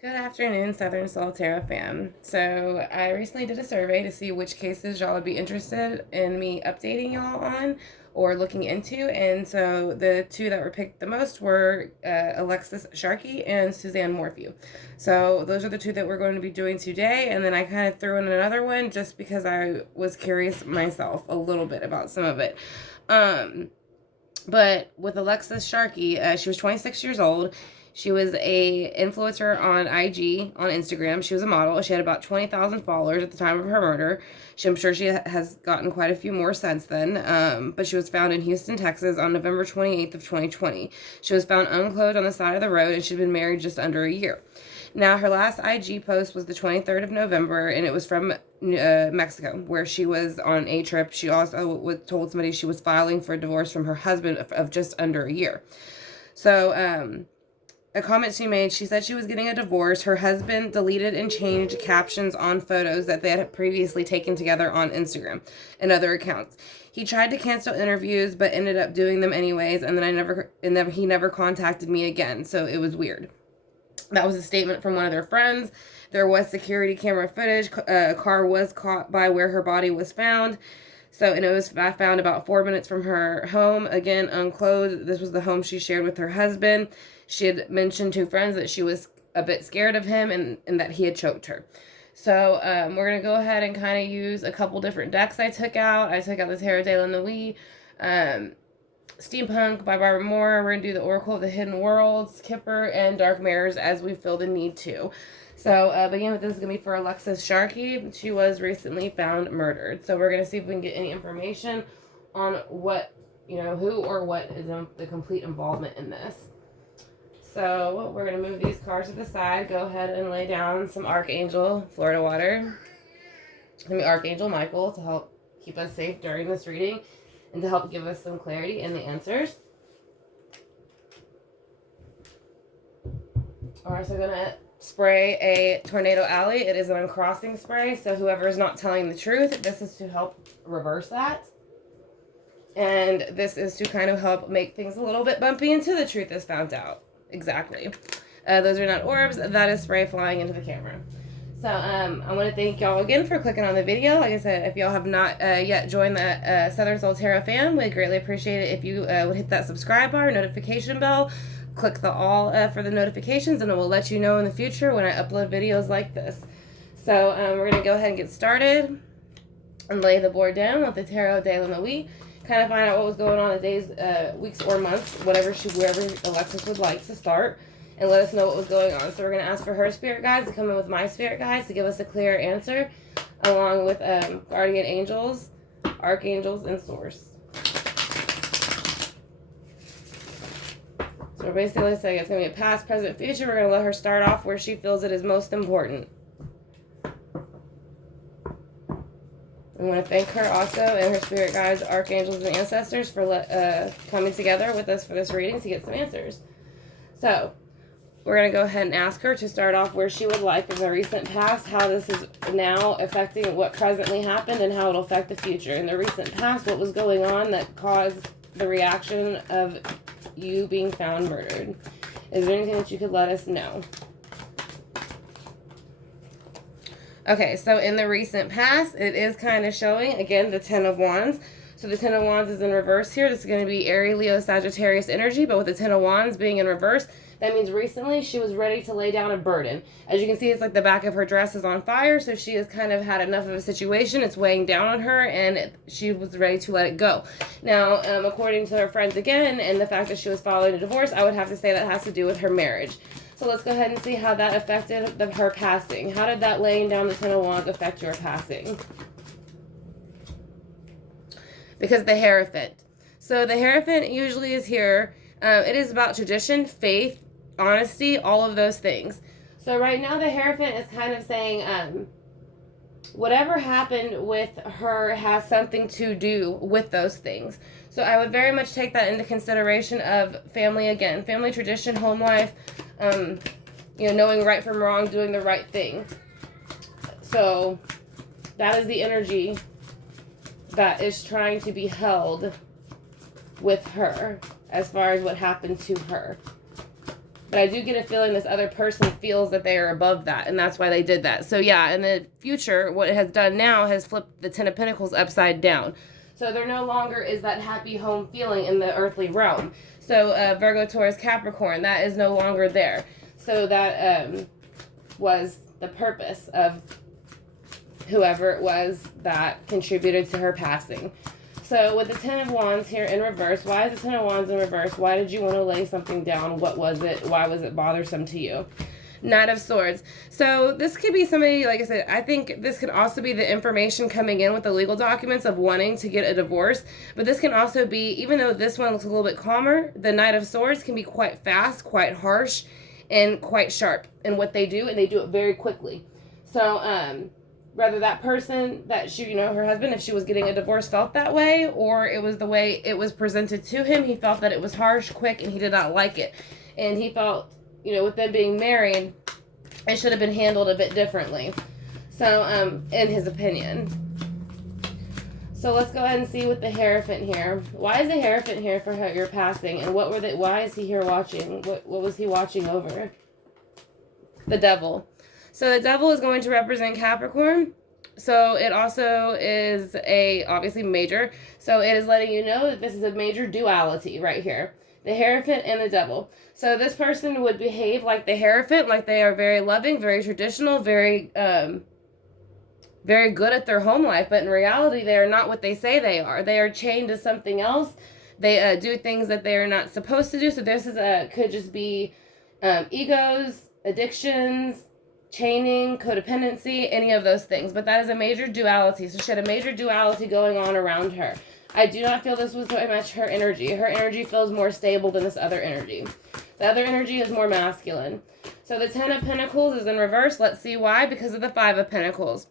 Good afternoon, Southern Soul Tarot fam. So, I recently did a survey to see which cases y'all would be interested in me updating y'all on or looking into. And so, the two that were picked the most were Alexis Sharkey and Suzanne Morphew. So, those are the two that we're going to be doing today. And then I kind of threw in another one just because I was curious myself a little bit about some of it. But with Alexis Sharkey, she was 26 years old. She was a influencer on IG, on Instagram. She was a model. She had about 20,000 followers at the time of her murder. I'm sure she has gotten quite a few more since then. But she was found in Houston, Texas on November 28th of 2020. She was found unclothed on the side of the road, and she'd been married just under a year. Now, her last IG post was the 23rd of November, and it was from Mexico, where she was on a trip. She also told somebody she was filing for a divorce from her husband of just under a year. So, a comment she made, she said she was getting a divorce. Her husband deleted and changed captions on photos that they had previously taken together on Instagram and other accounts. He tried to cancel interviews, but ended up doing them anyways, and then he never contacted me again, so it was weird. That was a statement from one of their friends. There was security camera footage. A car was caught by where her body was found. So, and it was found about 4 minutes from her home, again, unclothed. This was the home she shared with her husband. She had mentioned to friends that she was a bit scared of him and that he had choked her. So, we're going to go ahead and kind of use a couple different decks I took out. I took out the Tarot de la Nuit, Steampunk by Barbara Moore. We're going to do the Oracle of the Hidden Worlds, Kipper, and Dark Mirrors as we feel the need to. So, begin with this is going to be for Alexis Sharkey. She was recently found murdered. So, we're going to see if we can get any information on what, who or what is the complete involvement in this. So, we're going to move these cards to the side. Go ahead and lay down some Archangel Florida water. Archangel Michael to help keep us safe during this reading and to help give us some clarity in the answers. We're also going to spray a Tornado Alley. It is an uncrossing spray, so whoever is not telling the truth, this is to help reverse that. And this is to kind of help make things a little bit bumpy until the truth is found out. Exactly. Those are not orbs. That is spray flying into the camera. So, I want to thank y'all again for clicking on the video. Like I said, if y'all have not yet joined the Southern Soul Tarot fam, we'd greatly appreciate it if you would hit that subscribe bar, notification bell, click the all for the notifications, and it will let you know in the future when I upload videos like this. So, we're going to go ahead and get started and lay the board down with the Tarot de la Nuit. Kind of find out what was going on the days, weeks, or months, wherever Alexis would like to start, and let us know what was going on. So we're going to ask for her spirit guides to come in with my spirit guides to give us a clear answer, along with guardian angels, archangels, and source. So we're basically saying it's going to be a past, present, future. We're going to let her start off where she feels it is most important. I want to thank her also and her spirit guides, archangels, and ancestors for coming together with us for this reading to get some answers. So, we're going to go ahead and ask her to start off where she would like in the recent past, how this is now affecting what presently happened, and how it'll affect the future. In the recent past, what was going on that caused the reaction of you being found murdered? Is there anything that you could let us know? Okay, so in the recent past, it is kind of showing, again, the Ten of Wands. So the Ten of Wands is in reverse here. This is going to be Aries, Leo, Sagittarius energy, but with the Ten of Wands being in reverse, that means recently she was ready to lay down a burden. As you can see, it's like the back of her dress is on fire, so she has kind of had enough of a situation. It's weighing down on her, and she was ready to let it go. Now, according to her friends again, and the fact that she was following a divorce, I would have to say that has to do with her marriage. So let's go ahead and see how that affected her passing. How did that laying down the Ten of Wands affect your passing? Because the Hierophant. So the Hierophant usually is here. It is about tradition, faith, honesty, all of those things. So right now the Hierophant is kind of saying whatever happened with her has something to do with those things. So I would very much take that into consideration of family again. Family tradition, home life, knowing right from wrong, doing the right thing. So that is the energy that is trying to be held with her as far as what happened to her. But I do get a feeling this other person feels that they are above that, and that's why they did that. So yeah, in the future, what it has done now has flipped the Ten of Pentacles upside down. So there no longer is that happy home feeling in the earthly realm. So Virgo, Taurus, Capricorn, that is no longer there. So that was the purpose of whoever it was that contributed to her passing. So with the Ten of Wands here in reverse, why is the Ten of Wands in reverse? Why did you want to lay something down? What was it? Why was it bothersome to you? Knight of Swords. So this could be somebody, like I said, I think this could also be the information coming in with the legal documents of wanting to get a divorce. But this can also be, even though this one looks a little bit calmer, the Knight of Swords can be quite fast, quite harsh, and quite sharp in what they do, and they do it very quickly. So, whether that person that she, her husband, if she was getting a divorce, felt that way, or it was the way it was presented to him, he felt that it was harsh, quick, and he did not like it. And he felt, with them being married, it should have been handled a bit differently. So, in his opinion. So let's go ahead and see with the Hierophant here. Why is the Hierophant here for your passing? And why is he here watching? What was he watching over? The Devil. So the Devil is going to represent Capricorn. So it also is obviously major. So it is letting you know that this is a major duality right here. The Hierophant and the Devil. So this person would behave like the Hierophant, like they are very loving, very traditional, very good at their home life. But in reality, they are not what they say they are. They are chained to something else. They do things that they are not supposed to do. So this could just be egos, addictions, chaining, codependency, any of those things. But that is a major duality. So she had a major duality going on around her. I do not feel this was very much her energy. Her energy feels more stable than this other energy. The other energy is more masculine. So the Ten of Pentacles is in reverse. Let's see why. Because of the Five of Pentacles.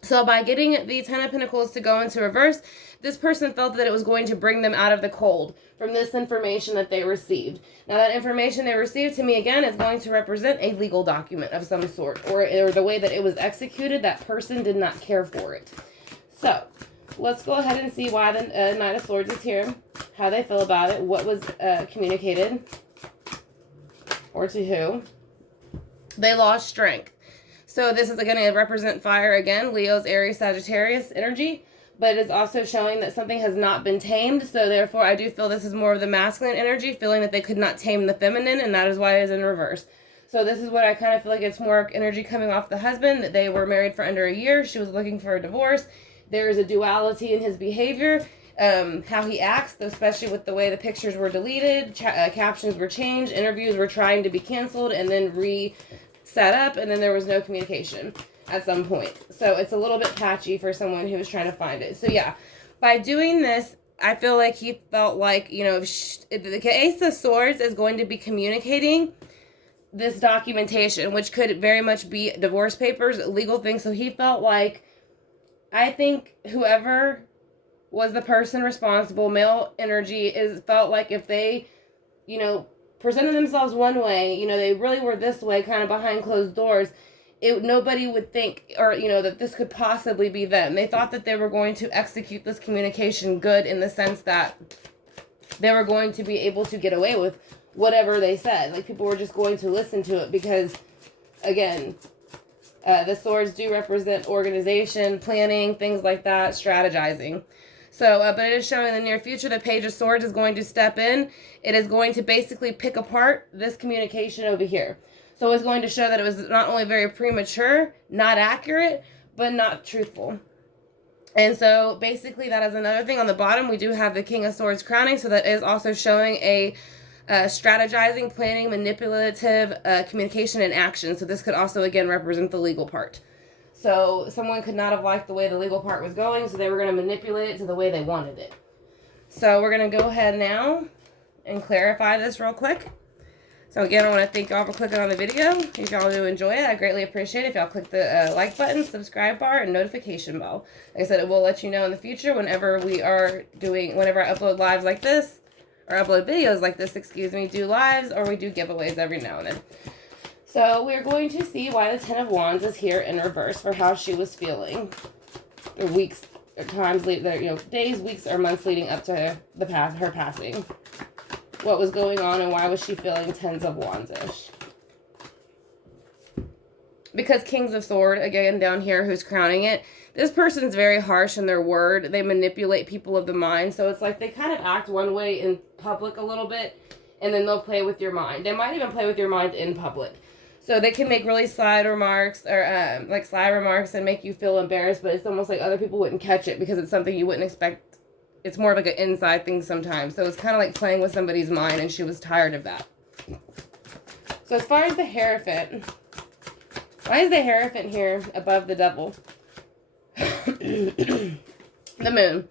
So by getting the Ten of Pentacles to go into reverse, this person felt that it was going to bring them out of the cold from this information that they received. Now that information they received, to me again, is going to represent a legal document of some sort, or the way that it was executed, that person did not care for it. So let's go ahead and see why the Knight of Swords is here, how they feel about it, what was communicated, or to who. They lost strength. So this is going to represent fire again, Leo's, Aries, Sagittarius energy, but it is also showing that something has not been tamed. So therefore, I do feel this is more of the masculine energy, feeling that they could not tame the feminine, and that is why it is in reverse. So this is what I kind of feel like it's more energy coming off the husband, that they were married for under a year. She was looking for a divorce. There is a duality in his behavior, how he acts, especially with the way the pictures were deleted, captions were changed, interviews were trying to be canceled and then set up, and then there was no communication at some point. So it's a little bit patchy for someone who was trying to find it. So yeah, by doing this, I feel like he felt like, if the Ace of Swords is going to be communicating this documentation, which could very much be divorce papers, legal things. So he felt like, I think whoever was the person responsible, male energy, felt like if they, presented themselves one way, they really were this way, kind of behind closed doors, nobody would think, or, that this could possibly be them. They thought that they were going to execute this communication good, in the sense that they were going to be able to get away with whatever they said. Like, people were just going to listen to it because, again, the swords do represent organization, planning, things like that, strategizing. So, but it is showing in the near future the Page of Swords is going to step in. It is going to basically pick apart this communication over here. So it's going to show that it was not only very premature, not accurate, but not truthful. And so basically that is another thing. On the bottom, we do have the King of Swords crowning. So that is also showing a strategizing, planning, manipulative communication and action. So this could also, again, represent the legal part. So someone could not have liked the way the legal part was going, so they were going to manipulate it to the way they wanted it. So we're going to go ahead now and clarify this real quick. So again, I want to thank y'all for clicking on the video. If y'all do enjoy it, I greatly appreciate it if y'all click the like button, subscribe bar, and notification bell. Like I said, it will let you know in the future whenever I upload lives like this, or upload videos like this, do lives, or we do giveaways every now and then. So we're going to see why the Ten of Wands is here in reverse for how she was feeling, or weeks, or times, days, weeks, or months leading up to her passing. what was going on and why was she feeling Tens of Wands-ish. Because Kings of Sword, again, down here, who's crowning it, this person's very harsh in their word. They manipulate people of the mind. So it's like they kind of act one way in public a little bit, and then they'll play with your mind. They might even play with your mind in public. So they can make really sly remarks, or like sly remarks, and make you feel embarrassed, but it's almost like other people wouldn't catch it because it's something you wouldn't expect. It's more of like an inside thing sometimes. So it's kind of like playing with somebody's mind, and she was tired of that. So as far as the Hierophant, why is the Hierophant here above the Devil? The Moon.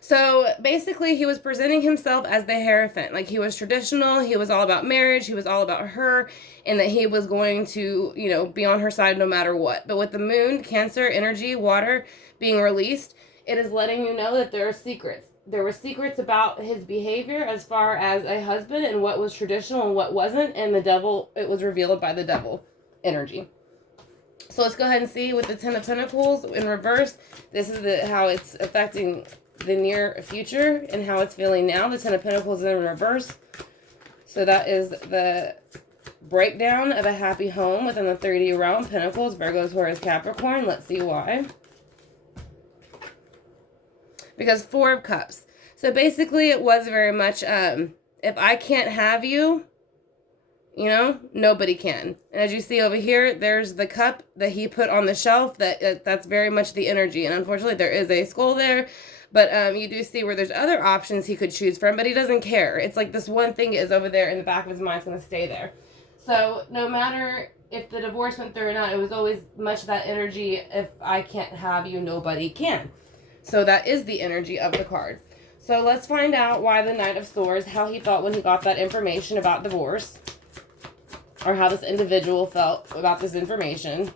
So basically he was presenting himself as the Hierophant. Like he was traditional, he was all about marriage, he was all about her, and that he was going to, you know, be on her side no matter what. But with the Moon, Cancer, energy, water being released, it is letting you know that there are secrets. There were secrets about his behavior as far as a husband and what was traditional and what wasn't. And the Devil, it was revealed by the Devil energy. So let's go ahead and see with the Ten of Pentacles in reverse. This is how it's affecting the near future and how it's feeling now. The Ten of Pentacles in reverse. So that is the breakdown of a happy home within the 3D realm. Pentacles, Virgo, Taurus, Capricorn. Let's see why. Because Four of Cups. So basically it was very much, if I can't have you, you know, nobody can. And as you see over here, there's the cup that he put on the shelf. That's very much the energy. And unfortunately, there is a skull there. But you do see where there's other options he could choose from. But he doesn't care. It's like this one thing is over there in the back of his mind. It's going to stay there. So no matter if the divorce went through or not, it was always much that energy. If I can't have you, nobody can. So that is the energy of the card. So let's find out why the Knight of Swords, how he felt when he got that information about divorce. Or how this individual felt about this information.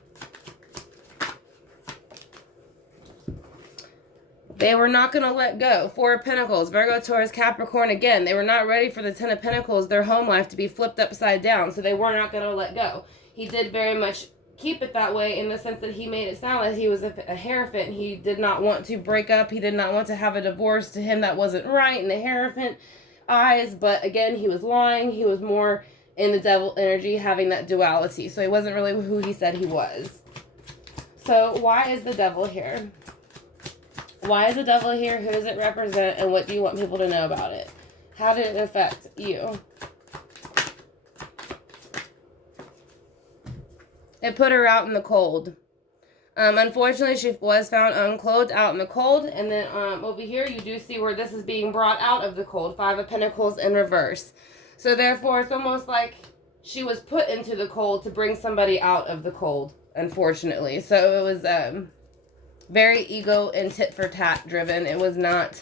They were not going to let go. Four of Pentacles, Virgo, Taurus, Capricorn. Again, they were not ready for the Ten of Pentacles, their home life, to be flipped upside down. So they were not going to let go. He did very much keep it that way in the sense that he made it sound like he was a Hierophant. He did not want to break up. He did not want to have a divorce. To him, that wasn't right in the Hierophant eyes. But again, he was lying. He was more in the Devil energy, having that duality. So he wasn't really who he said he was. So why is the Devil here? Why is the Devil here? Who does it represent? And what do you want people to know about it? How did it affect you? It put her out in the cold. Unfortunately, she was found unclothed out in the cold. And then over here, you do see where this is being brought out of the cold. Five of Pentacles in reverse. So therefore, it's almost like she was put into the cold to bring somebody out of the cold, unfortunately. So it was very ego and tit-for-tat driven. It was not,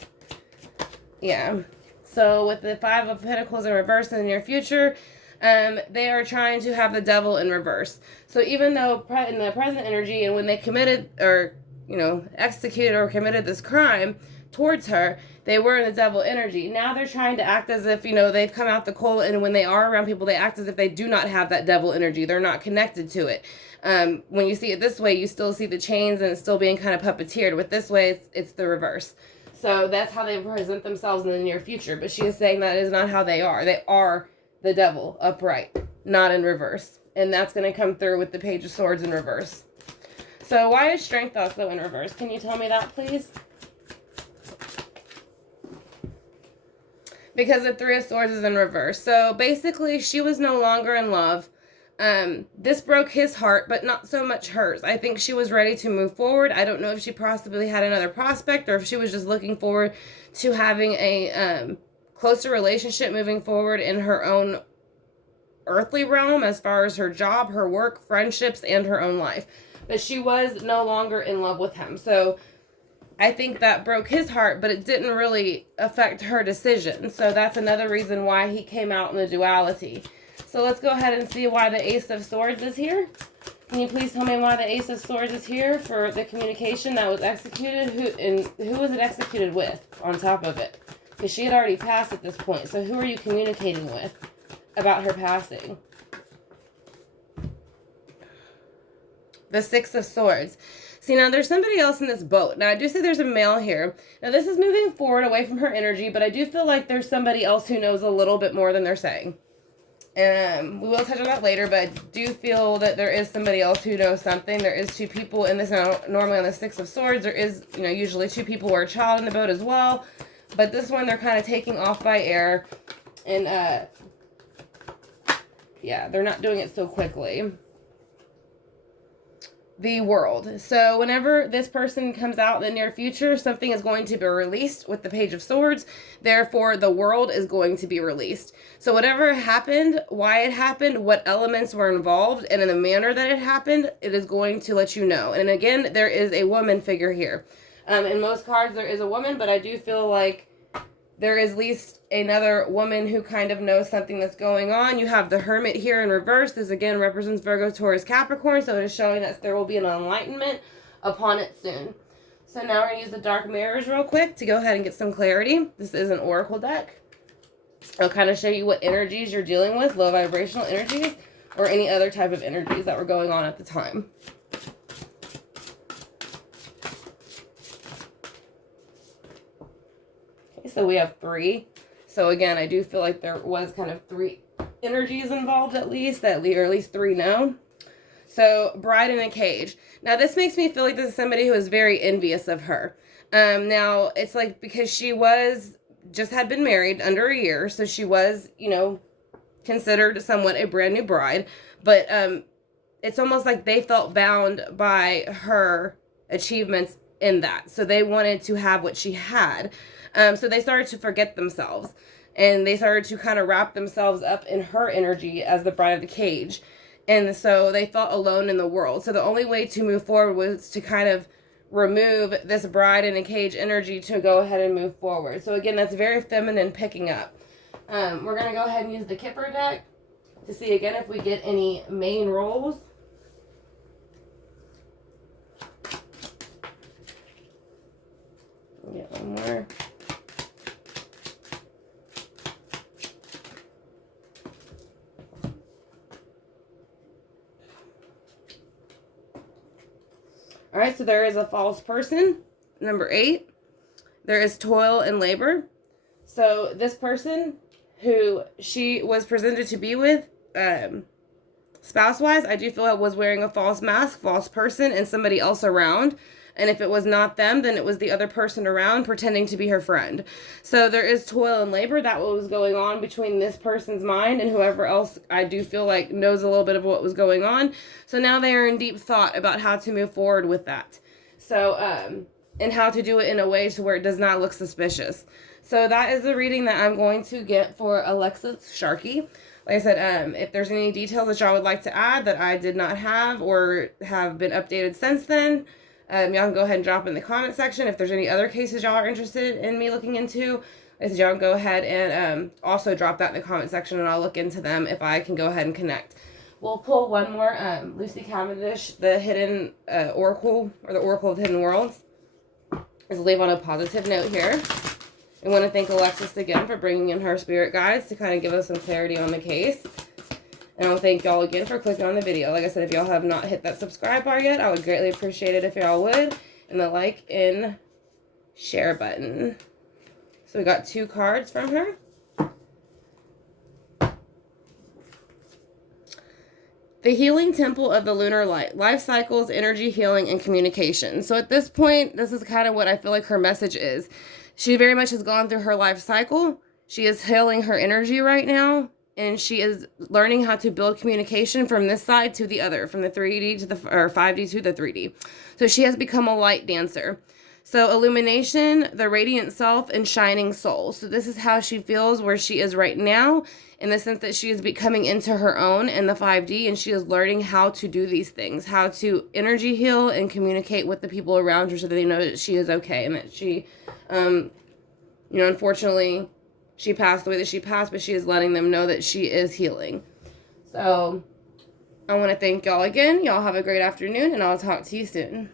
yeah. So with the Five of Pentacles in reverse in the near future, they are trying to have the Devil in reverse. So even though in the present energy and when they committed or, you know, executed or committed this crime towards her, they were in the Devil energy. Now they're trying to act as if, you know, they've come out the cold, and when they are around people, they act as if they do not have that Devil energy. They're not connected to it. When you see it this way, you still see the chains and it's still being kind of puppeteered. With this way, it's the reverse. So that's how they present themselves in the near future. But she is saying that is not how they are. They are the Devil upright, not in reverse. And that's going to come through with the Page of Swords in reverse. So why is Strength also in reverse? Can you tell me that, please? Because the Three of Swords is in reverse. So basically, she was no longer in love. This broke his heart, but not so much hers. I think she was ready to move forward. I don't know if she possibly had another prospect or if she was just looking forward to having a closer relationship moving forward in her own earthly realm as far as her job, her work, friendships, and her own life. But she was no longer in love with him. So I think that broke his heart, but it didn't really affect her decision. So that's another reason why he came out in the duality. So let's go ahead and see why the Ace of Swords is here. Can you please tell me why the Ace of Swords is here for the communication that was executed? Who was it executed with on top of it? Because she had already passed at this point. So who are you communicating with about her passing? The Six of Swords. See, now there's somebody else in this boat. Now, I do see there's a male here. Now, this is moving forward away from her energy, but I do feel like there's somebody else who knows a little bit more than they're saying. We will touch on that later, but I do feel that there is somebody else who knows something. There is two people in this. Now, normally on the Six of Swords, there is, usually two people or a child in the boat as well. But this one, they're kind of taking off by air. And, yeah, they're not doing it so quickly. The World. So whenever this person comes out in the near future, something is going to be released with the Page of Swords. Therefore, the world is going to be released. So whatever happened, why it happened, what elements were involved, and in the manner that it happened, it is going to let you know. And again, there is a woman figure here. In most cards, there is a woman, but I do feel like there is at least another woman who kind of knows something that's going on. You have the Hermit here in reverse. This again represents Virgo, Taurus, Capricorn. So it is showing that there will be an enlightenment upon it soon. So now we're going to use the Dark Mirrors real quick to go ahead and get some clarity. This is an Oracle deck. It'll kind of show you what energies you're dealing with, low vibrational energies, or any other type of energies that were going on at the time. So we have 3. So again, I do feel like there was kind of 3 energies involved at least, or at least 3 known. So Bride in a Cage. Now this makes me feel like this is somebody who is very envious of her. Now it's like because she had been married under a year, so she was, considered somewhat a brand new bride. But it's almost like they felt bound by her achievements in that. So they wanted to have what she had. So they started to forget themselves, and they started to kind of wrap themselves up in her energy as the Bride of the Cage. And so they felt alone in the world. So the only way to move forward was to kind of remove this Bride in a Cage energy to go ahead and move forward. So again, that's very feminine picking up. We're going to go ahead and use the Kipper deck to see again if we get any main rolls. Get one more. All right, so there is a false person, number 8. There is toil and labor. So this person who she was presented to be with, spouse-wise, I do feel it was wearing a false mask, false person, and somebody else around. And if it was not them, then it was the other person around pretending to be her friend. So there is toil and labor. That was going on between this person's mind and whoever else I do feel like knows a little bit of what was going on. So now they are in deep thought about how to move forward with that. So, and how to do it in a way to where it does not look suspicious. So that is the reading that I'm going to get for Alexis Sharkey. Like I said, if there's any details that y'all would like to add that I did not have or have been updated since then, y'all can go ahead and drop in the comment section. If there's any other cases y'all are interested in me looking into, y'all can go ahead and also drop that in the comment section, and I'll look into them if I can go ahead and connect. We'll pull one more, Lucy Cavendish, the Hidden Oracle, or the Oracle of the Hidden Worlds. Let's leave on a positive note here. I want to thank Alexis again for bringing in her spirit guides to kind of give us some clarity on the case. And I'll thank y'all again for clicking on the video. Like I said, if y'all have not hit that subscribe bar yet, I would greatly appreciate it if y'all would. And the like and share button. So we got 2 cards from her. The Healing Temple of the Lunar Light. Life cycles, energy healing, and communication. So at this point, this is kind of what I feel like her message is. She very much has gone through her life cycle. She is healing her energy right now. And she is learning how to build communication from this side to the other, from the 3D to the 5D to the 3D. So she has become a light dancer. So illumination, the radiant self, and shining soul. So this is how she feels where she is right now, in the sense that she is becoming into her own in the 5D, and she is learning how to do these things, how to energy heal and communicate with the people around her so that they know that she is okay, and that she, unfortunately, she passed the way that she passed, but she is letting them know that she is healing. So I want to thank y'all again. Y'all have a great afternoon, and I'll talk to you soon.